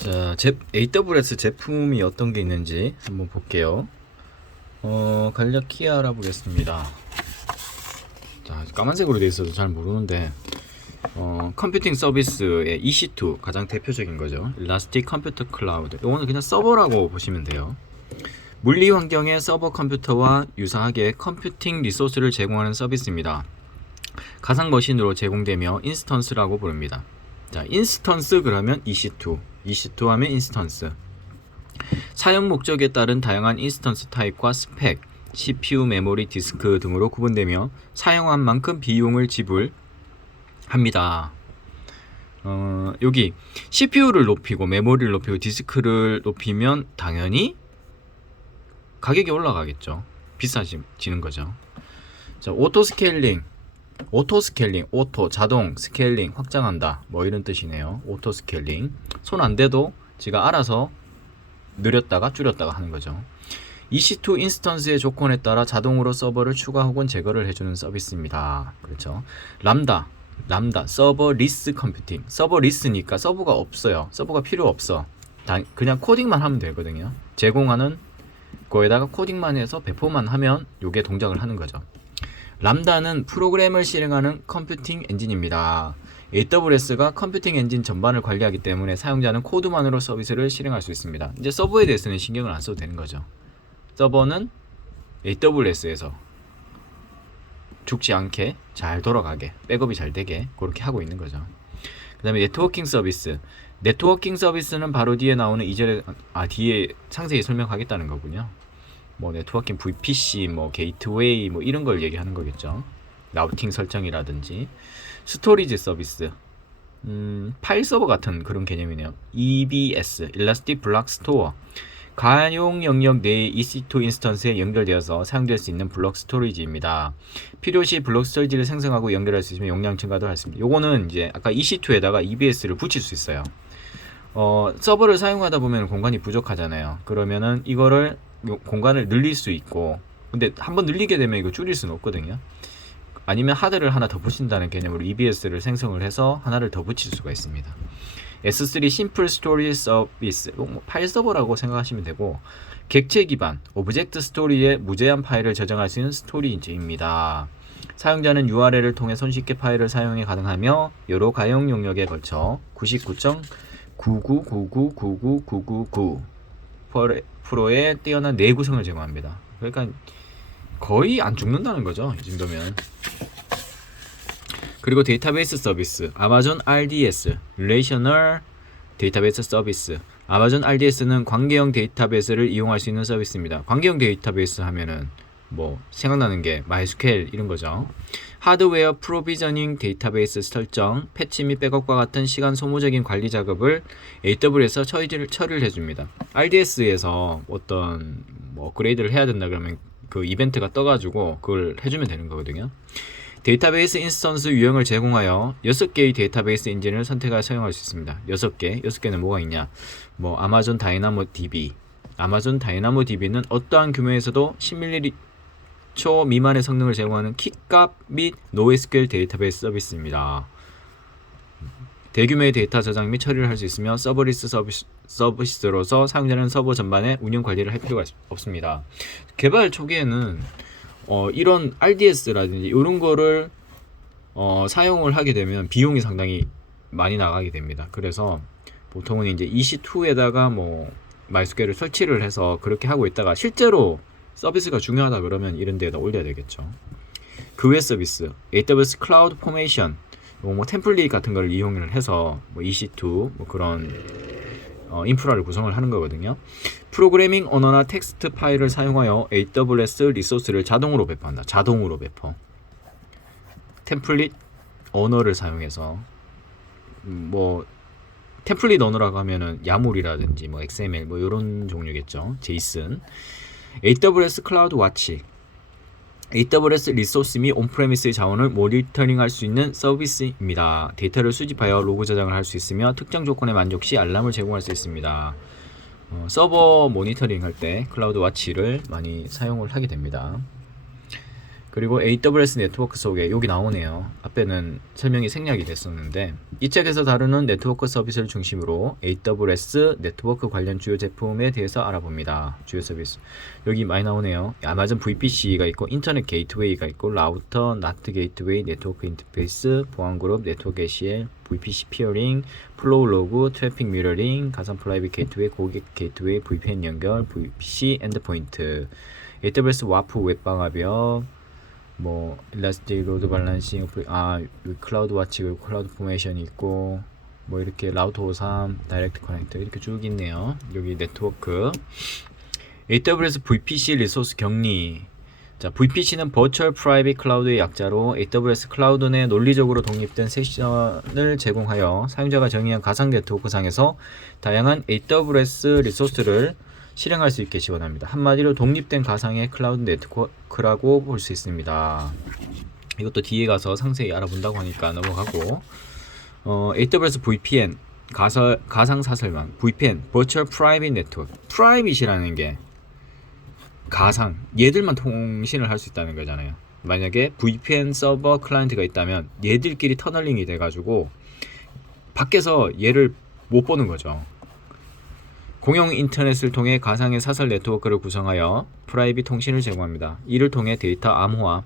자, AWS 제품이 어떤 게 있는지 한번 볼게요. 간략히 알아보겠습니다. 자, 까만색으로 되어 있어서 잘 모르는데, 컴퓨팅 서비스의 EC2 가장 대표적인 거죠. 일라스틱 컴퓨터 클라우드. 이거는 그냥 서버라고 보시면 돼요. 물리 환경의 서버 컴퓨터와 유사하게 컴퓨팅 리소스를 제공하는 서비스입니다. 가상 머신으로 제공되며 인스턴스라고 부릅니다. 자, 인스턴스 그러면 EC2 하면 인스턴스. 사용 목적에 따른 다양한 인스턴스 타입과 스펙, CPU, 메모리, 디스크 등으로 구분되며 사용한 만큼 비용을 지불합니다. 여기 CPU를 높이고 메모리를 높이고 디스크를 높이면 당연히 가격이 올라가겠죠. 비싸지는 거죠. 자, 오토 스케일링, 자동 스케일링 확장한다, 뭐 이런 뜻이네요. 오토 스케일링, 손 안 대도 지가 알아서 느렸다가 줄였다가 하는 거죠. EC2 인스턴스의 조건에 따라 자동으로 서버를 추가 혹은 제거를 해주는 서비스입니다. 그렇죠. 람다 서버 리스 컴퓨팅. 서버 리스니까 서버가 없어요. 서버가 필요 없어. 그냥 코딩만 하면 되거든요. 제공하는 거에다가 코딩만 해서 배포만 하면 요게 동작을 하는 거죠. 람다는 프로그램을 실행하는 컴퓨팅 엔진입니다. AWS가 컴퓨팅 엔진 전반을 관리하기 때문에 사용자는 코드만으로 서비스를 실행할 수 있습니다. 이제 서버에 대해서는 신경을 안 써도 되는 거죠. 서버는 AWS에서 죽지 않게 잘 돌아가게, 백업이 잘 되게 그렇게 하고 있는 거죠. 그 다음에 네트워킹 서비스는 바로 뒤에 나오는 뒤에 상세히 설명하겠다는 거군요. 뭐 네트워킹 VPC, 뭐 게이트웨이, 뭐 이런 걸 얘기하는 거겠죠. 라우팅 설정이라든지. 스토리지 서비스, 파일 서버 같은 그런 개념이네요. EBS, Elastic Block Store. 가용 영역 내의 EC2 인스턴스에 연결되어서 사용될 수 있는 블록 스토리지입니다. 필요시 블록 스토리지를 생성하고 연결할 수 있으면 용량 증가도 할 수 있습니다. 요거는 이제 아까 EC2에다가 EBS를 붙일 수 있어요. 서버를 사용하다 보면 공간이 부족하잖아요. 그러면은 이거를 공간을 늘릴 수 있고, 근데 한번 늘리게 되면 이거 줄일 수는 없거든요. 아니면 하드를 하나 더 붙인다는 개념으로 EBS를 생성을 해서 하나를 더 붙일 수가 있습니다. S3 심플 스토리 서비스, 파일 서버라고 생각하시면 되고, 객체 기반 오브젝트 스토리에 무제한 파일을 저장할 수 있는 스토리지입니다. 사용자는 URL을 통해 손쉽게 파일을 사용이 가능하며 여러 가용 영역에 걸쳐 99.999999999%의 뛰어난 내구성을 제공합니다. 그러니까 거의 안 죽는다는 거죠, 이 정도면. 그리고 데이터베이스 서비스, 아마존 RDS, Relational 데이터베이스 서비스. 아마존 RDS는 관계형 데이터베이스를 이용할 수 있는 서비스입니다. 관계형 데이터베이스 하면은 뭐 생각나는 게 MySQL 이런 거죠. 하드웨어 프로비저닝 데이터베이스 설정, 패치 및 백업과 같은 시간 소모적인 관리 작업을 AWS에서 처리를 해줍니다. RDS에서 어떤 업그레이드를 해야 된다 그러면 그 이벤트가 떠가지고 그걸 해주면 되는 거거든요. 데이터베이스 인스턴스 유형을 제공하여 6개의 데이터베이스 엔진을 선택하여 사용할 수 있습니다. 6개는 뭐가 있냐? 뭐 아마존 다이나모 DB. 아마존 다이나모 DB는 어떠한 규모에서도 10ml 미만의 성능을 제공하는 키값 및 NoSQL 데이터베이스 서비스입니다. 대규모의 데이터 저장 및 처리를 할 수 있으며 서버리스 서비스로서 사용자는 서버 전반의 운영 관리를 할 필요가 없습니다. 개발 초기에는 이런 RDS라든지 이런 거를 사용을 하게 되면 비용이 상당히 많이 나가게 됩니다. 그래서 보통은 이제 EC2에다가 뭐 MySQL을 설치를 해서 그렇게 하고 있다가 실제로 서비스가 중요하다 그러면 이런 데에다 올려야 되겠죠. 그 외 서비스, AWS 클라우드 포메이션, 뭐 템플릿 같은 걸 이용을 해서 뭐 EC2 뭐 그런 인프라를 구성을 하는 거거든요. 프로그래밍 언어나 텍스트 파일을 사용하여 AWS 리소스를 자동으로 배포한다. 자동으로 배포. 템플릿 언어를 사용해서 뭐 템플릿 언어라고 하면은 야물이라든지 뭐 XML 뭐 이런 종류겠죠. 제이슨. AWS 클라우드 와치. AWS 리소스 및 온프레미스의 자원을 모니터링할 수 있는 서비스입니다. 데이터를 수집하여 로그 저장을 할 수 있으며 특정 조건에 만족 시 알람을 제공할 수 있습니다. 서버 모니터링 할 때 클라우드 와치를 많이 사용을 하게 됩니다. 그리고 AWS 네트워크 소개 여기 나오네요. 앞에는 설명이 생략이 됐었는데 이 책에서 다루는 네트워크 서비스를 중심으로 AWS 네트워크 관련 주요 제품에 대해서 알아봅니다. 주요 서비스 여기 많이 나오네요. 아마존 VPC가 있고 인터넷 게이트웨이가 있고 라우터, 나트 게이트웨이, 네트워크 인터페이스, 보안그룹, 네트워크 ACL, VPC 피어링, 플로우 로그, 트래픽 미러링, 가상 프라이빗 게이트웨이, 고객 게이트웨이, VPN 연결, VPC 엔드포인트, AWS 와프 웹방화벽, 뭐 일라스틱 로드 밸런싱, 클라우드 와치, 그리고 클라우드 포메이션이 있고 뭐 이렇게 라우터 53, 다이렉트 커넥터 이렇게 쭉 있네요. 여기 네트워크 AWS VPC 리소스 격리. 자, VPC는 Virtual Private Cloud의 약자로 AWS 클라우드 내 논리적으로 독립된 섹션을 제공하여 사용자가 정의한 가상 네트워크 상에서 다양한 AWS 리소스를 실행할 수 있게 지원합니다. 한마디로 독립된 가상의 클라우드 네트워크라고 볼 수 있습니다. 이것도 뒤에 가서 상세히 알아본다고 하니까 넘어가고 AWS VPN 가상 사설망 VPN Virtual Private Network Private이라는 게 가상 얘들만 통신을 할 수 있다는 거잖아요. 만약에 VPN 서버 클라이언트가 있다면 얘들끼리 터널링이 돼가지고 밖에서 얘를 못 보는 거죠. 공용 인터넷을 통해 가상의 사설 네트워크를 구성하여 프라이빗 통신을 제공합니다. 이를 통해 데이터 암호화,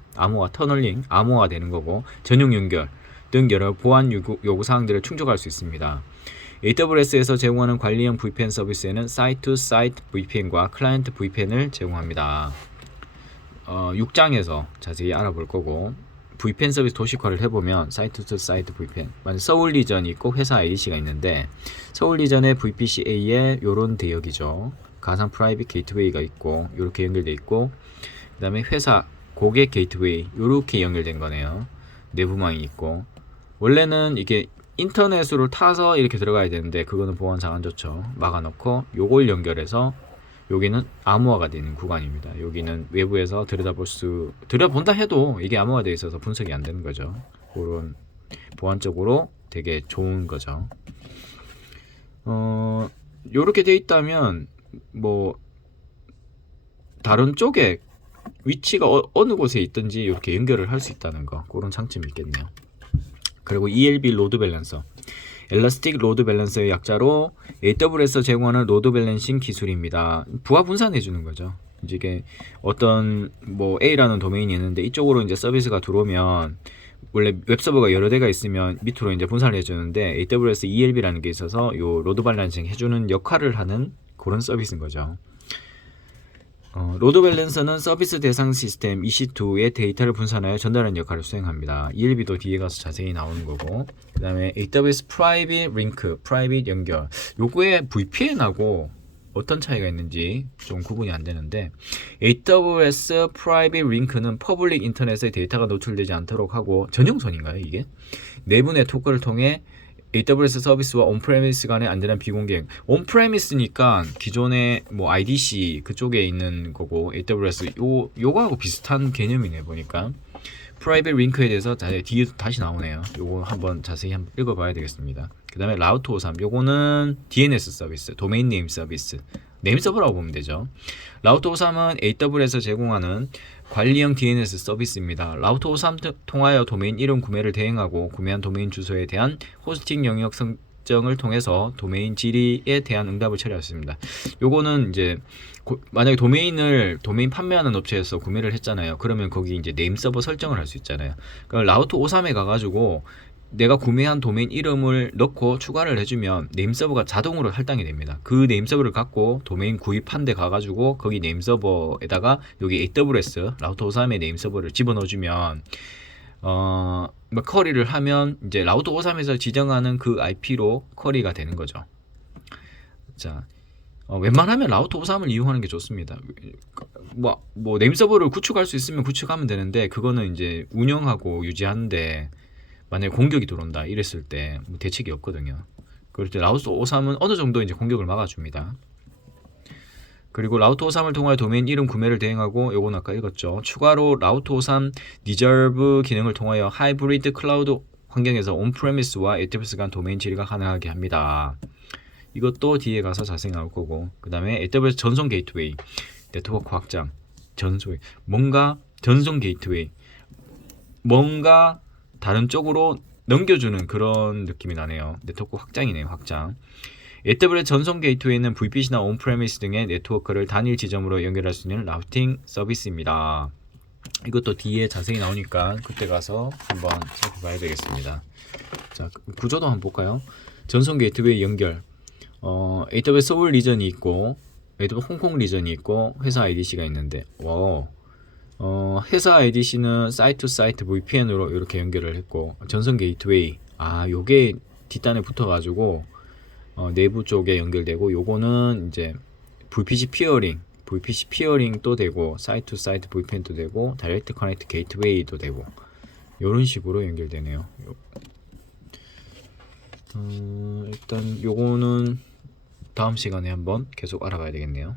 터널링, 암호화 되는 거고 전용 연결 등 여러 보안 요구사항들을 충족할 수 있습니다. AWS에서 제공하는 관리형 VPN 서비스에는 사이트-투-사이트 VPN과 클라이언트 VPN을 제공합니다. 6장에서 자세히 알아볼 거고 VPN 서비스 도식화를 해보면 사이트-투-사이트 VPN 서울 리전이 있고 회사 ADC가 있는데 서울 리전의 VPC-A에 요런 대역이죠. 가상 프라이빗 게이트웨이가 있고 요렇게 연결돼 있고 그 다음에 회사 고객 게이트웨이 요렇게 연결된 거네요. 내부망이 있고 원래는 이게 인터넷으로 타서 이렇게 들어가야 되는데 그거는 보안상 안 좋죠. 막아놓고 요걸 연결해서 여기는 암호화가 되는 구간입니다. 여기는 외부에서 들여본다 해도 이게 암호화 되어 있어서 분석이 안 되는 거죠. 그런 보안적으로 되게 좋은 거죠. 요렇게 돼 있다면 뭐 다른 쪽에 위치가 어느 곳에 있든지 이렇게 연결을 할 수 있다는 거 그런 장점이 있겠네요. 그리고 ELB 로드 밸런서 엘라스틱 로드 밸런서의 약자로 AWS에서 제공하는 로드 밸런싱 기술입니다. 부하 분산해 주는 거죠. 이게 어떤 뭐 A라는 도메인이 있는데 이쪽으로 이제 서비스가 들어오면 원래 웹서버가 여러 대가 있으면 밑으로 이제 분산을 해주는데 AWS ELB라는 게 있어서 요 로드 밸런싱 해주는 역할을 하는 그런 서비스인 거죠. 로드 밸런서는 서비스 대상 시스템 EC2의 데이터를 분산하여 전달하는 역할을 수행합니다. ELB도 뒤에 가서 자세히 나오는 거고 그 다음에 AWS Private Link, Private 연결 요거에 VPN하고 어떤 차이가 있는지 좀 구분이 안 되는데 AWS Private Link는 퍼블릭 인터넷에 데이터가 노출되지 않도록 하고 전용선인가요 이게? 내부 네트워크를 통해 AWS 서비스와 온프레미스 간의 안전한 비공개 온프레미스니까 기존의 뭐 IDC 그쪽에 있는 거고 AWS 요거하고 비슷한 개념이네 보니까 프라이빗 링크에 대해서 뒤에 다시 나오네요. 요거 한번 자세히 한번 읽어봐야 되겠습니다. 그 다음에 라우터 53 요거는 DNS 서비스 도메인 네임 서비스 네임 서버라고 보면 되죠. 라우터 53은 AWS에서 제공하는 관리형 DNS 서비스입니다. 라우터 53 통하여 도메인 이름 구매를 대행하고 구매한 도메인 주소에 대한 호스팅 영역 설정을 통해서 도메인 질의에 대한 응답을 처리했습니다. 요거는 이제 만약에 도메인 판매하는 업체에서 구매를 했잖아요. 그러면 거기 이제 네임 서버 설정을 할 수 있잖아요. 그러니까 라우터 53에 가가지고 내가 구매한 도메인 이름을 넣고 추가를 해주면 네임 서버가 자동으로 할당이 됩니다. 그 네임 서버를 갖고 도메인 구입한 데 가가지고 거기 네임 서버에다가 여기 AWS 라우터 53의 네임 서버를 집어넣어주면 커리를 하면 이제 라우터 53에서 지정하는 그 IP로 커리가 되는 거죠. 자, 웬만하면 라우터 53을 이용하는 게 좋습니다. 뭐 네임 서버를 구축할 수 있으면 구축하면 되는데 그거는 이제 운영하고 유지하는데 만약에 공격이 들어온다 이랬을 때 뭐 대책이 없거든요. 그럴 때 라우터 53은 어느 정도 이제 공격을 막아줍니다. 그리고 라우터 53을 통하여 도메인 이름 구매를 대행하고 요건 아까 읽었죠. 추가로 라우터 53 리저브 기능을 통하여 하이브리드 클라우드 환경에서 온프레미스와 AWS 간 도메인 질의가 가능하게 합니다. 이것도 뒤에 가서 자세히 나올 거고 그 다음에 AWS 전송 게이트웨이 네트워크 확장 전송 게이트웨이 뭔가 다른 쪽으로 넘겨주는 그런 느낌이 나네요. 네트워크 확장이네요. 확장. AWS 전송 게이트웨이는 VPC나 온프레미스 등의 네트워크를 단일 지점으로 연결할 수 있는 라우팅 서비스입니다. 이것도 뒤에 자세히 나오니까 그때 가서 한번 살펴봐야 되겠습니다. 자, 구조도 한번 볼까요? 전송 게이트웨이 연결. AWS 서울 리전이 있고 AWS 홍콩 리전이 있고 회사 IDC가 있는데 회사 IDC는 사이트 투 사이트 VPN으로 이렇게 연결을 했고 전송 게이트웨이 요게 뒷단에 붙어가지고 내부 쪽에 연결되고 요거는 이제 VPC 피어링도 되고 사이트 투 사이트 VPN도 되고 다이렉트 커넥트 게이트웨이도 되고 요런 식으로 연결되네요. 일단 요거는 다음 시간에 한번 계속 알아봐야 되겠네요.